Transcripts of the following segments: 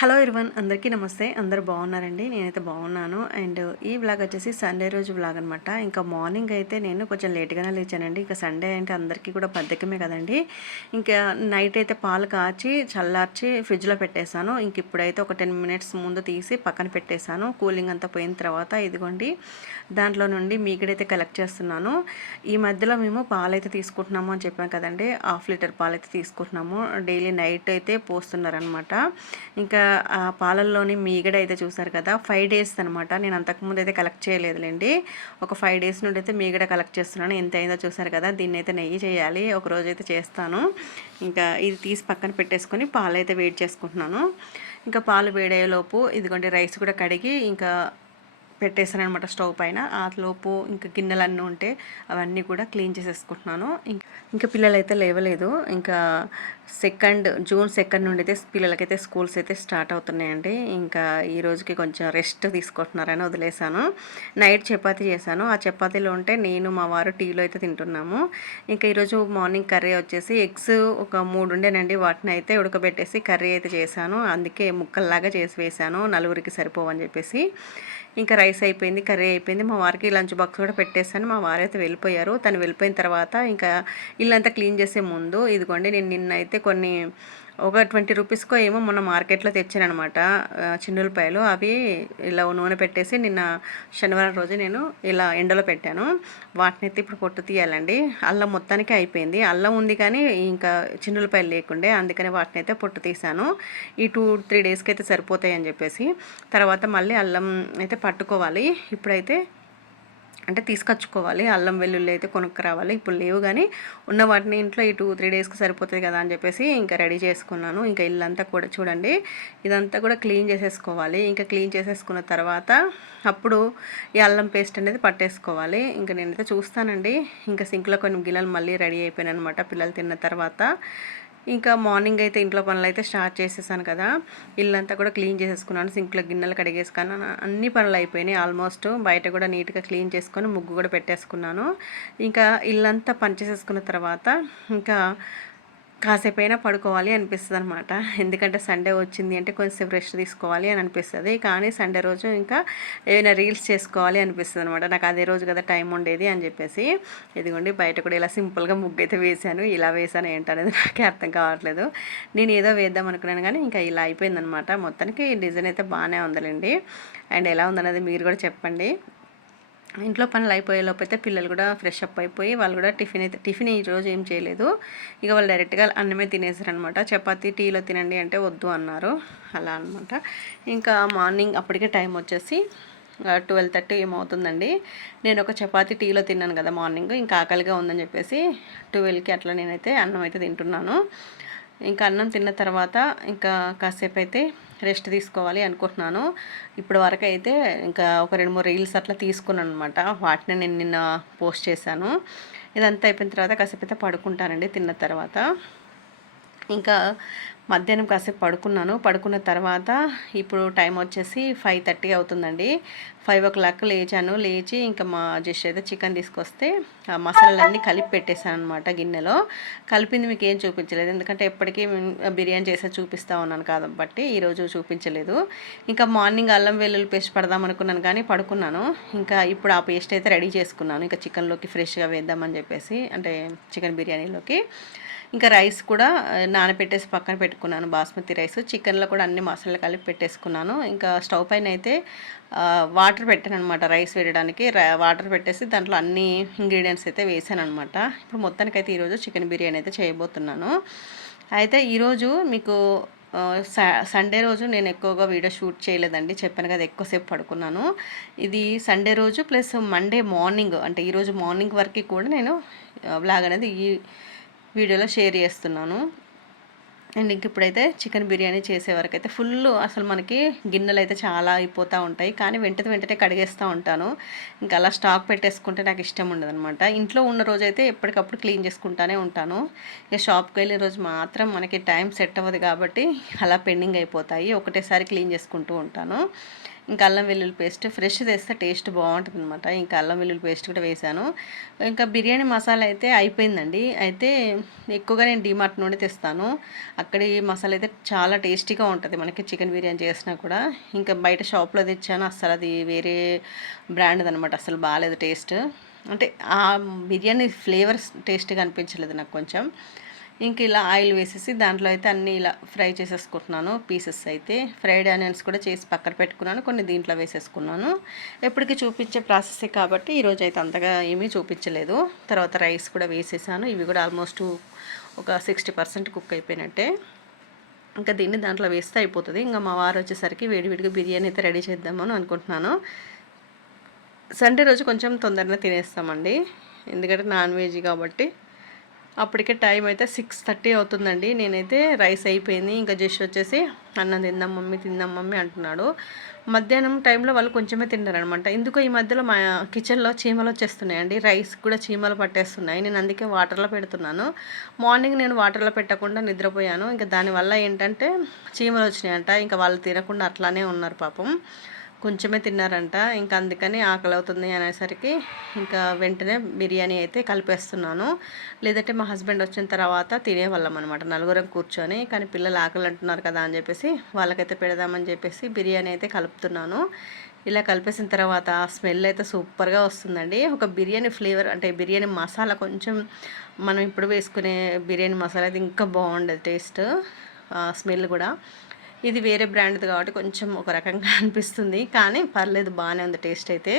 Hello ఇర్వన్ అందరికీ నమస్తే. అందరు బాగున్నారండి? నేనైతే బాగున్నాను. అండ్ ఈ వ్లాగ్ వచ్చేసి సండే రోజు వ్లాగ్ అనమాట ఇంకా మార్నింగ్ అయితే నేను కొంచెం లేట్గానే లేచానండి. ఇంకా సండే అంటే అందరికీ కూడా బద్దకమే కదండి. ఇంకా నైట్ అయితే పాలు కాచి చల్లార్చి ఫ్రిడ్జ్లో పెట్టేశాను. ఇంక ఇప్పుడైతే ఒక టెన్ మినిట్స్ ముందు తీసి పక్కన పెట్టేశాను. కూలింగ్ అంతా పోయిన తర్వాత ఇదిగోండి దాంట్లో నుండి మీకడైతే కలెక్ట్ చేస్తున్నాను. ఈ మధ్యలో మేము పాలైతే తీసుకుంటున్నాము అని చెప్పాం కదండి. హాఫ్ లీటర్ పాలైతే తీసుకుంటున్నాము. డైలీ నైట్ అయితే పోస్తున్నారనమాట ఇంకా ఆ పాలల్లోని మీగడ అయితే చూసారు కదా ఫైవ్ డేస్ అనమాట నేను అంతకుముందు అయితే కలెక్ట్ చేయలేదులేండి. ఒక ఫైవ్ డేస్ నుండి అయితే మీగడ కలెక్ట్ చేస్తున్నాను. ఎంత అయిందో చూసారు కదా దీన్ని అయితే నెయ్యి చేయాలి. ఒక రోజు అయితే చేస్తాను. ఇంకా ఇది తీసి పక్కన పెట్టేసుకొని పాలు అయితే వేడి చేసుకుంటున్నాను. ఇంకా పాలు వేడయ్యేలోపు ఇదిగోండి రైస్ కూడా కడిగి ఇంకా పెట్టేసాను అనమాట స్టవ్ పైన. ఆ లోపు ఇంకా గిన్నెలన్నీ ఉంటే అవన్నీ కూడా క్లీన్ చేసేసుకుంటున్నాను. ఇంకా ఇంకా పిల్లలు అయితే లేవలేదు. ఇంకా సెకండ్ జూన్ సెకండ్ నుండి అయితే పిల్లలకైతే స్కూల్స్ అయితే స్టార్ట్ అవుతున్నాయండి. ఇంకా ఈ రోజుకి కొంచెం రెస్ట్ తీసుకుంటున్నారని వదిలేశాను. నైట్ చపాతి చేశాను. ఆ చపాతీలో ఉంటే నేను మా వారు టీలో అయితే తింటున్నాము. ఇంకా ఈరోజు మార్నింగ్ కర్రీ వచ్చేసి ఎగ్స్ ఒక మూడు ఉండేనండి. వాటిని అయితే ఉడకబెట్టేసి కర్రీ అయితే చేశాను. అందుకే ముక్కల్లాగా చేసి వేశాను. నలుగురికి సరిపోవని చెప్పేసి. ఇంకా రైస్ అయిపోయింది కర్రీ అయిపోయింది. మా వారికి లంచ్ బాక్స్ కూడా పెట్టేశాను. మా వారైతే వెళ్ళిపోయారు. తను వెళ్ళిపోయిన తర్వాత ఇంకా ఇల్లంతా క్లీన్ చేసే ముందు ఇదిగోండి నేను నిన్న అయితే కొన్ని ఒక ట్వంటీ రూపీస్కో ఏమో మొన్న మార్కెట్లో తెచ్చానమాట చిన్నులపాయలు. అవి ఇలా నూనె పెట్టేసి నిన్న శనివారం రోజు నేను ఇలా ఎండలో పెట్టాను. వాటిని అయితే ఇప్పుడు పొట్టు తీయాలండి. అల్లం మొత్తానికి అయిపోయింది. అల్లం ఉంది కానీ ఇంకా చిన్నులపాయలు లేకుండే అందుకని వాటిని అయితే పొట్టు తీసాను. ఈ టూ త్రీ డేస్కి అయితే సరిపోతాయి అని చెప్పేసి. తర్వాత మళ్ళీ అల్లం అయితే పట్టుకోవాలి. ఇప్పుడైతే అంటే తీసుకొచ్చుకోవాలి. అల్లం వెల్లుల్లి అయితే కొనుక్కురావాలి. ఇప్పుడు లేవు కానీ ఉన్న వాటిని ఇంట్లో ఈ టూ త్రీ డేస్కి సరిపోతుంది కదా అని చెప్పేసి ఇంకా రెడీ చేసుకున్నాను. ఇంకా ఇల్లంతా కూడా చూడండి. ఇదంతా కూడా క్లీన్ చేసేసుకోవాలి. ఇంకా క్లీన్ చేసేసుకున్న తర్వాత అప్పుడు ఈ అల్లం పేస్ట్ అనేది పట్టేసుకోవాలి. ఇంకా నేనైతే చూస్తానండి. ఇంకా సింక్లో కొన్ని గిన్నెలు మళ్ళీ రెడీ అయిపోయాను అనమాట పిల్లలు తిన్న తర్వాత ఇంకా మార్నింగ్ అయితే ఇంట్లో పనులు అయితే స్టార్ట్ చేసేసాను కదా. ఇల్లంతా కూడా క్లీన్ చేసేసుకున్నాను. సింక్లో గిన్నెలు కడిగేసుకున్నాను. అన్ని పనులు అయిపోయినాయి ఆల్మోస్ట్. బయట కూడా నీట్గా క్లీన్ చేసుకొని ముగ్గు కూడా పెట్టేసుకున్నాను. ఇంకా ఇల్లంతా పని చేసేసుకున్న తర్వాత ఇంకా కాసేపు అయినా పడుకోవాలి అనిపిస్తుంది అనమాట ఎందుకంటే సండే వచ్చింది అంటే కొంచెంసేపు రెస్ట్ తీసుకోవాలి అని అనిపిస్తుంది. కానీ సండే రోజు ఇంకా ఏమైనా రీల్స్ చేసుకోవాలి అనిపిస్తుంది అనమాట నాకు అదే రోజు కదా టైం ఉండేది అని చెప్పేసి. ఇదిగోండి బయట కూడా ఇలా సింపుల్గా ముగ్గు అయితే వేశాను. ఇలా వేసాను ఏంటనేది నాకే అర్థం కావట్లేదు. నేను ఏదో వేద్దాం అనుకున్నాను కానీ ఇంకా ఇలా అయిపోయిందనమాట మొత్తానికి డిజైన్ అయితే బాగానే ఉందండి అండ్ ఎలా ఉందనేది మీరు కూడా చెప్పండి. ఇంట్లో పనులు అయిపోయేలోపు లోపైతే పిల్లలు కూడా ఫ్రెష్ అప్ అయిపోయి వాళ్ళు కూడా టిఫిన్ అయితే టిఫిన్ ఈరోజు ఏం చేయలేదు. ఇక వాళ్ళు డైరెక్ట్గా అన్నమే తినేసారనమాట చపాతీ టీలో తినండి అంటే వద్దు అన్నారు. అలా అనమాట ఇంకా మార్నింగ్ అప్పటికే టైం వచ్చేసి ట్వెల్వ్ థర్టీ ఏమవుతుందండి? నేను ఒక చపాతి టీలో తిన్నాను కదా మార్నింగ్. ఇంకా ఆకలిగా ఉందని చెప్పేసి ట్వెల్వ్కి అట్లా నేనైతే అన్నం అయితే తింటున్నాను. ఇంకా అన్నం తిన్న తర్వాత ఇంకా కాసేపు అయితే రెస్ట్ తీసుకోవాలి అనుకుంటున్నాను. ఇప్పుడు వరకు అయితే ఇంకా ఒక రెండు మూడు రీల్స్ అట్లా తీసుకున్నాను అనమాట వాటిని నేను నిన్న పోస్ట్ చేశాను. ఇదంతా అయిపోయిన తర్వాత కాసేపు అయితే పడుకుంటానండి తిన్న తర్వాత. ఇంకా మధ్యాహ్నం కాసేపు పడుకున్నాను. పడుకున్న తర్వాత ఇప్పుడు టైం వచ్చేసి ఫైవ్ థర్టీ అవుతుందండి. ఫైవ్ ఓ క్లాక్ లేచాను. లేచి ఇంకా మా జస్ట్ అయితే చికెన్ తీసుకొస్తే ఆ మసాలాలన్నీ కలిపి పెట్టేశాను అనమాట గిన్నెలో. కలిపింది మీకు ఏం చూపించలేదు. ఎందుకంటే ఎప్పటికీ బిర్యానీ చేసే చూపిస్తూ ఉన్నాను కాబట్టి ఈరోజు చూపించలేదు. ఇంకా మార్నింగ్ అల్లం వెల్లుల్లి పేస్ట్ పడదాం అనుకున్నాను కానీ పడుకున్నాను. ఇంకా ఇప్పుడు ఆ పేస్ట్ అయితే రెడీ చేసుకున్నాను. ఇంకా చికెన్లోకి ఫ్రెష్గా వేద్దామని చెప్పేసి అంటే చికెన్ బిర్యానీలోకి. ఇంకా రైస్ కూడా నానబెట్టేసి పక్కన పెట్టుకున్నాను. బాస్మతి రైస్ చికెన్లో కూడా అన్ని మసాలాలు కలిపి పెట్టేసుకున్నాను. ఇంకా స్టవ్ పైన అయితే వాటర్ పెట్టాను అనమాట రైస్ వేయడానికి. వాటర్ పెట్టేసి దాంట్లో అన్ని ఇంగ్రీడియంట్స్ అయితే వేసాను అనమాట ఇప్పుడు మొత్తానికైతే ఈరోజు చికెన్ బిర్యానీ అయితే చేయబోతున్నాను. అయితే ఈరోజు మీకు సండే రోజు నేను ఎక్కువగా వీడియో షూట్ చేయలేదండి. చెప్పాను కదా ఎక్కువసేపు పడుకున్నాను. ఇది సండే రోజు ప్లస్ మండే మార్నింగ్ అంటే ఈరోజు మార్నింగ్ వరకు కూడా నేను బ్లాగ్ అనేది ఈ వీడియోలో షేర్ చేస్తున్నాను. అండ్ ఇంక ఇప్పుడైతే చికెన్ బిర్యానీ చేసే వరకు అయితే ఫుల్ అసలు మనకి గిన్నెలు అయితే చాలా అయిపోతూ ఉంటాయి. కానీ వెంటనే వెంటనే కడిగేస్తూ ఉంటాను. ఇంకా అలా స్టాక్ పెట్టేసుకుంటే నాకు ఇష్టం ఉండదు అనమాట ఇంట్లో ఉన్న రోజు అయితే ఎప్పటికప్పుడు క్లీన్ చేసుకుంటానే ఉంటాను. ఇక షాప్కి వెళ్ళే రోజు మాత్రం మనకి టైం సెట్ అవ్వదు కాబట్టి అలా పెండింగ్ అయిపోతాయి. ఒకటేసారి క్లీన్ చేసుకుంటూ ఉంటాను. ఇంకా అల్లం వెల్లుల్లి పేస్ట్ ఫ్రెష్ తెస్తే టేస్ట్ బాగుంటుంది అనమాట ఇంకా అల్లం వెల్లుల్లి పేస్ట్ కూడా వేసాను. ఇంకా బిర్యానీ మసాలా అయితే అయిపోయిందండి. అయితే ఎక్కువగా నేను డిమార్ట్ నుండి తెస్తాను. అక్కడ ఈ మసాలా అయితే చాలా టేస్టీగా ఉంటుంది మనకి చికెన్ బిర్యానీ చేసినా కూడా. ఇంకా బయట షాప్లో తెచ్చాను. అసలు అది వేరే బ్రాండ్ అనమాట అసలు బాగాలేదు టేస్ట్. అంటే ఆ బిర్యానీ ఫ్లేవర్స్ టేస్ట్గా అనిపించలేదు నాకు కొంచెం. ఇంక ఇలా ఆయిల్ వేసేసి దాంట్లో అయితే అన్నీ ఇలా ఫ్రై చేసేసుకుంటున్నాను పీసెస్ అయితే. ఫ్రైడ్ ఆనియన్స్ కూడా చేసి పక్కన పెట్టుకున్నాను కొన్ని దీంట్లో వేసేసుకున్నాను. ఎప్పటికీ చూపించే ప్రాసెసే కాబట్టి ఈరోజు అయితే అంతగా ఏమీ చూపించలేదు. తర్వాత రైస్ కూడా వేసేసాను. ఇవి కూడా ఆల్మోస్ట్ ఒక సిక్స్టీ పర్సెంట్ కుక్ అయిపోయినట్టే. ఇంకా దీన్ని దాంట్లో వేస్తే అయిపోతుంది. ఇంకా మా వారు వచ్చేసరికి వేడివేడిగా బిర్యానీ అయితే రెడీ చేద్దామని అనుకుంటున్నాను. సండే రోజు కొంచెం తొందరగా తినేస్తామండి. ఎందుకంటే నాన్ వెజ్ కాబట్టి. అప్పటికే టైం అయితే సిక్స్ థర్టీ అవుతుందండి. నేనైతే రైస్ అయిపోయింది. ఇంకా జస్ట్ వచ్చేసి అన్నం తిందాం మమ్మీ తిందాం మమ్మీ అంటున్నాడు. మధ్యాహ్నం టైంలో వాళ్ళు కొంచెమే తింటారనమాట ఎందుకో ఈ మధ్యలో మా కిచెన్లో చీమలు వచ్చేస్తున్నాయండి. రైస్ కూడా చీమలు పట్టేస్తున్నాయి. నేను అందుకే వాటర్లో పెడుతున్నాను. మార్నింగ్ నేను వాటర్లో పెట్టకుండా నిద్రపోయాను. ఇంకా దానివల్ల ఏంటంటే చీమలు వచ్చినాయంట. ఇంకా వాళ్ళు తినకుండా అట్లానే ఉన్నారు పాపం. కొంచెమే తిన్నారంట. ఇంకా అందుకని ఆకలి అవుతుంది అనేసరికి ఇంకా వెంటనే బిర్యానీ అయితే కలిపేస్తున్నాను. లేదంటే మా హస్బెండ్ వచ్చిన తర్వాత తినేవాళ్ళం అనమాట నలుగురం కూర్చొని కానీ పిల్లలు ఆకలి అంటున్నారు కదా అని చెప్పేసి వాళ్ళకైతే పెడదామని చెప్పేసి బిర్యానీ అయితే కలుపుతున్నాను. ఇలా కలిపేసిన తర్వాత స్మెల్ అయితే సూపర్గా వస్తుందండి. ఒక బిర్యానీ ఫ్లేవర్ అంటే బిర్యానీ మసాలా కొంచెం మనం ఇప్పుడు వేసుకునే బిర్యానీ మసాలా అయితే ఇంకా బాగుండదు టేస్ట్ స్మెల్ కూడా. ఇది వేరే బ్రాండ్ది కాబట్టి కొంచెం ఒక రకంగా అనిపిస్తుంది. కానీ పర్లేదు బాగానే ఉంది టేస్ట్ అయితే.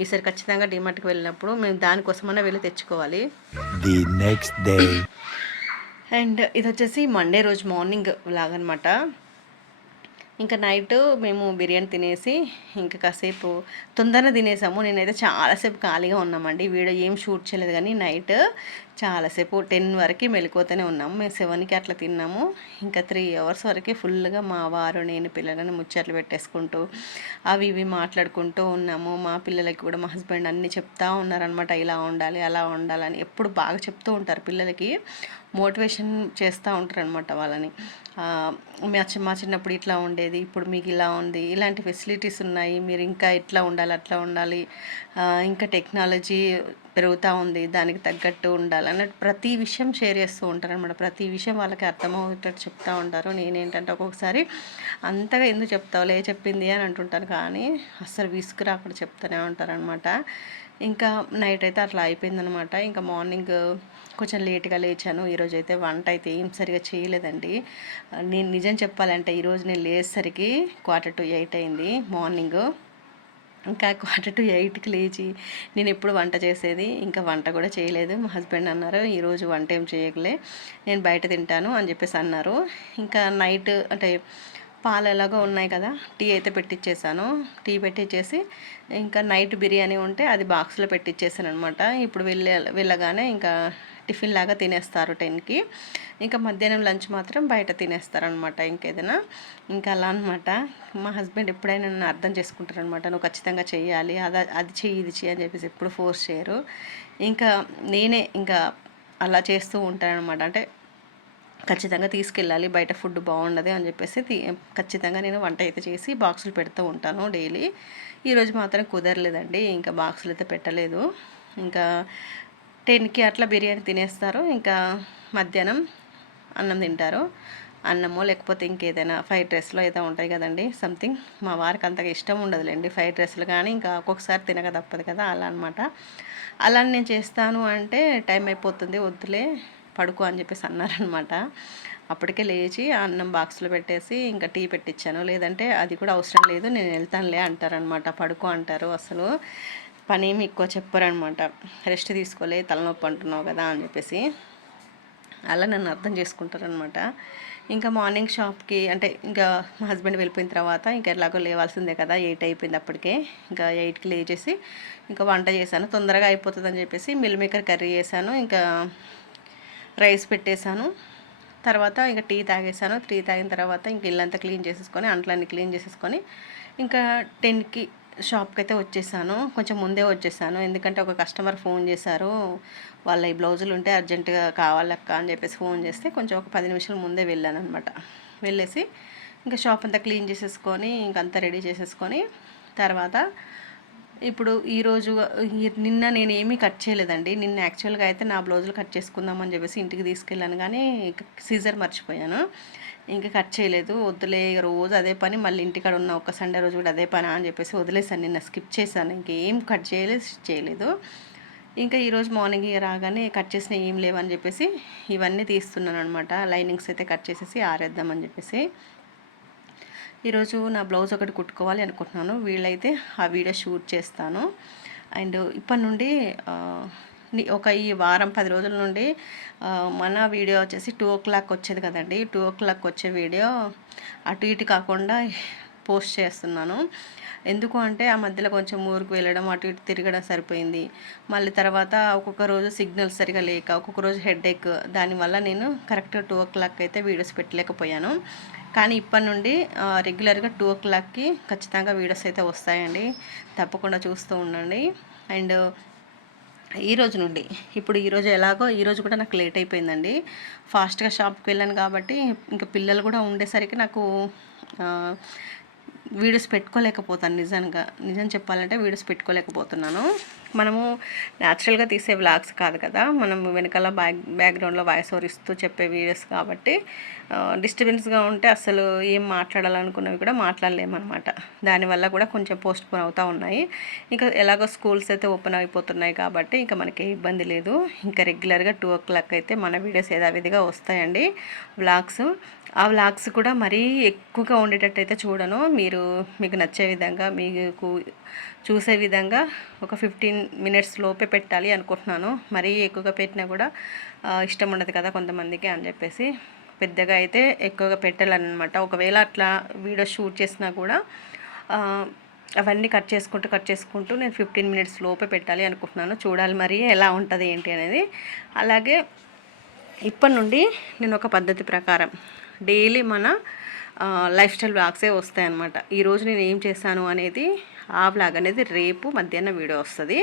ఈసారి ఖచ్చితంగా డిమార్ట్కి వెళ్ళినప్పుడు మేము దానికోసమన్నా వెళ్ళి తెచ్చుకోవాలి. అండ్ ఇది వచ్చేసి మండే రోజు మార్నింగ్ లాగనమాట. ఇంకా నైట్ మేము బిర్యానీ తినేసి ఇంకా కాసేపు తొందరగా తినేసాము. నేనైతే చాలాసేపు ఖాళీగా ఉన్నామండి. వీడియో ఏం షూట్ చేయలేదు కానీ నైట్ చాలాసేపు టెన్ వరకు మెలికోతూనే ఉన్నాము. మేము సెవెన్కి అట్లా తిన్నాము. ఇంకా త్రీ అవర్స్ వరకు ఫుల్గా మా వారు నేను పిల్లలని ముచ్చట్లు పెట్టేసుకుంటూ అవి ఇవి మాట్లాడుకుంటూ ఉన్నాము. మా పిల్లలకి కూడా మా హస్బెండ్ అన్నీ చెప్తా ఉన్నారనమాట ఇలా ఉండాలి అలా ఉండాలని ఎప్పుడు బాగా చెప్తూ ఉంటారు పిల్లలకి. మోటివేషన్ చేస్తూ ఉంటారు అనమాట వాళ్ళని. మా చి- మా చిన్నప్పుడు ఇట్లా ఉండేది ఇప్పుడు మీకు ఇలా ఉంది ఇలాంటి ఫెసిలిటీస్ ఉన్నాయి మీరు ఇంకా ఇట్లా ఉండాలి అట్లా ఉండాలి ఇంకా టెక్నాలజీ పెరుగుతూ ఉంది దానికి తగ్గట్టు ఉండాలి అన్నట్టు ప్రతి విషయం షేర్ చేస్తూ ఉంటారు అనమాట ప్రతి విషయం వాళ్ళకి అర్థమవుతట్టు చెప్తూ ఉంటారు. నేనేంటంటే ఒక్కొక్కసారి అంతగా ఎందుకు చెప్తావులే చెప్పింది అని అంటుంటాను కానీ అస్సలు విసుకురా అక్కడ చెప్తూనే ఉంటారనమాట ఇంకా నైట్ అయితే అట్లా అయిపోయిందనమాట ఇంకా మార్నింగ్ కొంచెం లేట్గా లేచాను. ఈరోజు అయితే వంట అయితే ఏం సరిగా చేయలేదండి. నేను నిజం చెప్పాలంటే ఈరోజు నేను లేచేసరికి క్వార్టర్ టు ఎయిట్ అయింది మార్నింగ్. ఇంకా క్వార్టర్ టు ఎయిట్కి లేచి నేను ఎప్పుడు వంట చేసేది ఇంకా వంట కూడా చేయలేదు. మా హస్బెండ్ అన్నారు ఈరోజు వంట ఏం చేయకలే నేను బయట తింటాను అని చెప్పేసి అన్నారు. ఇంకా నైట్ అంటే పాలు ఎలాగో ఉన్నాయి కదా టీ అయితే పెట్టించేసాను టీ పెట్టించేసి ఇంకా నైట్ బిర్యానీ ఉంటే అది బాక్స్లో పెట్టించేసాను అనమాట ఇప్పుడు వెళ్ళే వెళ్ళగానే ఇంకా టిఫిన్ లాగా తినేస్తారు టెన్కి. ఇంకా మధ్యాహ్నం లంచ్ మాత్రం బయట తినేస్తారనమాట ఇంకేదైనా. ఇంకా అలా అనమాట మా హస్బెండ్ ఎప్పుడైనా నన్ను అర్థం చేసుకుంటారనమాట. నువ్వు ఖచ్చితంగా చేయాలి అది అది చెయ్యి ఇది చెయ్యి అని చెప్పేసి ఎప్పుడు ఫోర్స్ చేయరు. ఇంకా నేనే ఇంకా అలా చేస్తూ ఉంటానన్నమాట అంటే ఖచ్చితంగా తీసుకెళ్ళాలి. బయట ఫుడ్ బాగుండదు అని చెప్పేసి తీ- ఖచ్చితంగా నేను వంట అయితే చేసి బాక్సులు పెడుతూ ఉంటాను డైలీ. ఈరోజు మాత్రం కుదరలేదండి. ఇంకా బాక్సులు అయితే పెట్టలేదు. ఇంకా టెన్కి అట్లా బిర్యానీ తినేస్తారు. ఇంకా మధ్యాహ్నం అన్నం తింటారు. అన్నమో లేకపోతే ఇంకేదైనా ఫ్రైడ్ రైస్లో ఏదో ఉంటాయి కదండి సంథింగ్ మా వారికి అంతగా ఇష్టం ఉండదులేండి ఫ్రైడ్ రైస్లు కానీ ఇంకా ఒక్కొక్కసారి తినక తప్పదు కదా అలా అనమాట అలా నేను చేస్తాను అంటే టైం అయిపోతుంది వద్దులే పడుకో అని చెప్పేసి అన్నారనమాట అప్పటికే లేచి అన్నం బాక్స్లో పెట్టేసి ఇంకా టీ పెట్టించాను లేదంటే అది కూడా అవసరం లేదు నేను వెళ్తానులే అంటారనమాట పడుకో అంటారు అసలు. పని ఏమి ఎక్కువ చెప్పారనమాట. రెస్ట్ తీసుకోలే తలనొప్పి అంటున్నావు కదా అని చెప్పేసి. అలా నన్ను అర్థం చేసుకుంటారనమాట. ఇంకా మార్నింగ్ షాప్కి అంటే ఇంకా మా హస్బెండ్ వెళ్ళిపోయిన తర్వాత ఇంకా ఎలాగో లేవాల్సిందే కదా ఎయిట్ అయిపోయింది అప్పటికే. ఇంకా ఎయిట్కి లేచేసి ఇంకా వంట చేశాను. తొందరగా అయిపోతుందని చెప్పేసి మిల్ మేకర్ కర్రీ చేశాను. ఇంకా రైస్ పెట్టేశాను. తర్వాత ఇంకా టీ తాగేసాను టీ తాగిన తర్వాత ఇంక ఇల్లంతా క్లీన్ చేసేసుకొని అంట్లన్నీ క్లీన్ చేసేసుకొని ఇంకా టెన్కి షాప్కి అయితే వచ్చేసాను. కొంచెం ముందే వచ్చేసాను. ఎందుకంటే ఒక కస్టమర్ ఫోన్ చేశారు. వాళ్ళ ఈ బ్లౌజులు ఉంటే అర్జెంటుగా కావాలక్క అని చెప్పేసి ఫోన్ చేస్తే కొంచెం ఒక పది నిమిషాలు ముందే వెళ్ళాను అనమాట వెళ్ళేసి ఇంకా షాప్ అంతా క్లీన్ చేసేసుకొని ఇంకంతా రెడీ చేసేసుకొని తర్వాత ఇప్పుడు ఈరోజు నిన్న నేను ఏమీ కట్ చేయలేదండి. నిన్న యాక్చువల్గా అయితే నా బ్లౌజులు కట్ చేసుకుందామని చెప్పేసి ఇంటికి తీసుకెళ్ళాను కానీ సీజర్ మర్చిపోయాను. ఇంకా కట్ చేయలేదు. వద్దులే రోజు అదే పని మళ్ళీ ఇంటికాడ ఉన్న ఒక సండే రోజు కూడా అదే పని అని చెప్పేసి వదిలేసాను నిన్న స్కిప్ చేశాను. ఇంకేం కట్ చేయలేదు చేయలేదు. ఇంకా ఈరోజు మార్నింగ్ రాగానే కట్ చేసిన ఏం లేవని చెప్పేసి ఇవన్నీ తీస్తున్నాను అనమాట లైనింగ్స్ అయితే కట్ చేసేసి ఆరేద్దామని చెప్పేసి. ఈరోజు నా బ్లౌజ్ ఒకటి కుట్టుకోవాలి అనుకుంటున్నాను. వీళ్ళైతే ఆ వీడియో షూట్ చేస్తాను. అండ్ ఇప్పటి నుండి ఒక ఈ వారం పది రోజుల నుండి మన వీడియో వచ్చేసి టూ ఓ క్లాక్ వచ్చేది కదండి. టూ ఓ క్లాక్ వచ్చే వీడియో అటు ఇటు కాకుండా పోస్ట్ చేస్తున్నాను. ఎందుకు అంటే ఆ మధ్యలో కొంచెం ఊరికి వెళ్ళడం అటు ఇటు తిరగడం సరిపోయింది. మళ్ళీ తర్వాత ఒక్కొక్క రోజు సిగ్నల్ సరిగా లేక ఒక్కొక్క రోజు హెడేక్ దానివల్ల నేను కరెక్ట్గా టూ ఓ క్లాక్ అయితే వీడియోస్ పెట్టలేకపోయాను. కానీ ఇప్పటి నుండి రెగ్యులర్గా టూ ఓ క్లాక్కి ఖచ్చితంగా వీడియోస్ అయితే వస్తాయండి. తప్పకుండా చూస్తూ ఉండండి. అండ్ ఈ రోజు నుండి. ఇప్పుడు ఈరోజు ఎలాగో ఈరోజు కూడా నాకు లేట్ అయిపోయిందండి. ఫాస్ట్గా షాప్కి వెళ్ళాను కాబట్టి ఇంకా పిల్లలు కూడా ఉండేసరికి నాకు వీడియోస్ పెట్టుకోలేకపోతాను నిజంగా. నిజం చెప్పాలంటే వీడియోస్ పెట్టుకోలేకపోతున్నాను. మనము న్యాచురల్గా తీసే వ్లాగ్స్ కాదు కదా. మనం వెనకాల బ్యాక్ బ్యాక్గ్రౌండ్లో వాయిస్ ఓవర్ ఇస్తూ చెప్పే వీడియోస్ కాబట్టి డిస్టర్బెన్స్గా ఉంటే అసలు ఏం మాట్లాడాలనుకున్నవి కూడా మాట్లాడలేమన్నమాట. దానివల్ల కూడా కొంచెం పోస్ట్ పోన్ అవుతూ ఉన్నాయి. ఇంకా ఎలాగో స్కూల్స్ అయితే ఓపెన్ అయిపోతున్నాయి కాబట్టి ఇంకా మనకి ఇబ్బంది లేదు. ఇంకా రెగ్యులర్గా టూ ఓ క్లాక్ అయితే మన వీడియోస్ యథావిధిగా వస్తాయండి వ్లాగ్స్ ఆ వ్లాగ్స్ కూడా మరీ ఎక్కువగా ఉండేటట్టు అయితే చూడను. మీరు మీకు నచ్చే విధంగా మీకు చూసే విధంగా ఒక ఫిఫ్టీన్ మినిట్స్ లోపే పెట్టాలి అనుకుంటున్నాను. మరీ ఎక్కువగా పెట్టినా కూడా ఇష్టం ఉండదు కదా కొంతమందికి అని చెప్పేసి. పెద్దగా అయితే ఎక్కువగా పెట్టాలన్నమాట ఒకవేళ అట్లా వీడియో షూట్ చేసినా కూడా అవన్నీ కట్ చేసుకుంటూ కట్ చేసుకుంటూ నేను ఫిఫ్టీన్ మినిట్స్ లోపే పెట్టాలి అనుకుంటున్నాను. చూడాలి మరి ఎలా ఉంటుంది ఏంటి అనేది. అలాగే ఇప్పటి నుండి నేను ఒక పద్ధతి ప్రకారం డైలీ మన లైఫ్ స్టైల్ బ్లాగ్సే వస్తాయి అన్నమాట ఈరోజు నేను ఏం చేశాను అనేది ఆ బ్లాగ్ అనేది రేపు మధ్యాహ్నం వీడియో వస్తుంది.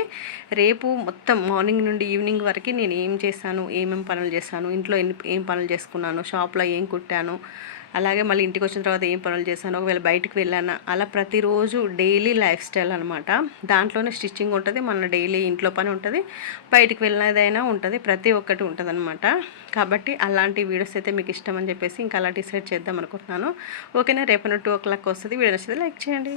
రేపు మొత్తం మార్నింగ్ నుండి ఈవినింగ్ వరకు నేను ఏం చేశాను ఏమేమి పనులు చేశాను ఇంట్లో ఏం పనులు చేసుకున్నాను షాప్లో ఏం కుట్టాను అలాగే మళ్ళీ ఇంటికి వచ్చిన తర్వాత ఏం పనులు చేశాను ఒకవేళ బయటికి వెళ్ళానా అలా ప్రతిరోజు డైలీ లైఫ్ స్టైల్ అనమాట దాంట్లోనే స్టిచ్చింగ్ ఉంటుంది మన డైలీ ఇంట్లో పని ఉంటుంది బయటికి వెళ్ళినదైనా ఉంటుంది ప్రతి ఒక్కటి ఉంటుంది అనమాట కాబట్టి అలాంటి వీడియోస్ అయితే మీకు ఇష్టం అని చెప్పేసి ఇంకా అలా డిసైడ్ చేద్దాం అనుకుంటున్నాను. ఓకేనా రేపు టూ ఓ క్లాక్ వస్తుంది. వీడియో నచ్చితే లైక్ చేయండి.